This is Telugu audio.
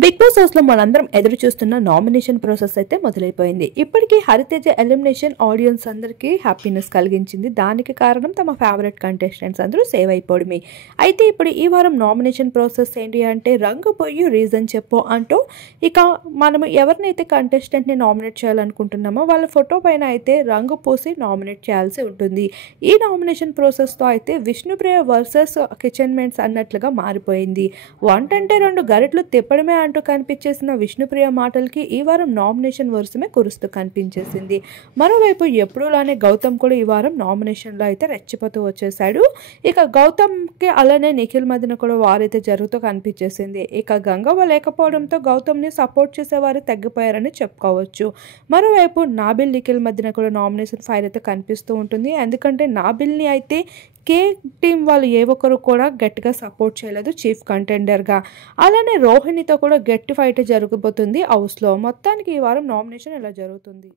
బిగ్ బాస్ హౌస్ లో మనందరం ఎదురు చూస్తున్న నామినేషన్ ప్రాసెస్ అయితే మొదలైపోయింది. ఇప్పటికీ హరితేజ ఎలిమినేషన్ ఆడియన్స్ అందరికీ హ్యాపీనెస్ కలిగించింది. దానికి కారణం తమ ఫేవరెట్ కంటెస్టెంట్స్ అందరూ సేవ్ అయిపోవడమే. అయితే ఇప్పుడు ఈ వారం నామినేషన్ ప్రాసెస్ ఏంటి అంటే రంగు పొయ్యి రీజన్ చెప్పు అంటూ ఇక మనం ఎవరినైతే కంటెస్టెంట్ని నామినేట్ చేయాలనుకుంటున్నామో వాళ్ళ ఫోటో పైన అయితే రంగు పూసి నామినేట్ చేయాల్సి ఉంటుంది. ఈ నామినేషన్ ప్రాసెస్తో అయితే విష్ణుప్రియ వర్సెస్ కిచెన్ మేట్స్ అన్నట్లుగా మారిపోయింది. వంటంటే 2 గరిటలు తిప్పడమే అంటూ కనిపించేసిన విష్ణుప్రియ మాటలకి ఈ వారం నామినేషన్ వర్షమే కురుస్తూ కనిపించేసింది. మరోవైపు ఎప్పుడులానే గౌతమ్ కూడా ఈ వారం నామినేషన్లో అయితే రెచ్చిపోతూ వచ్చేసాడు. ఇక గౌతమ్కి అలానే నిఖిల్ మధ్యన కూడా వారైతే జరుగుతూ కనిపించేసింది. ఇక గంగవ్వ లేకపోవడంతో గౌతమ్ని సపోర్ట్ చేసేవారు తగ్గిపోయారని చెప్పుకోవచ్చు. మరోవైపు నాబిల్ నిఖిల్ మధ్యన కూడా నామినేషన్ ఫైర్ అయితే కనిపిస్తూ ఉంటుంది. ఎందుకంటే నాబిల్ని అయితే కే టీం వాళ్ళు ఏ ఒక్కరు కూడా గట్టిగా సపోర్ట్ చేయలేదు చీఫ్ కంటెండర్గా. అలానే రోహిణితో కూడా గట్టి ఫైట్ జరగబోతుంది హౌస్లో. మొత్తానికి ఈ వారం నామినేషన్ ఇలా జరుగుతుంది.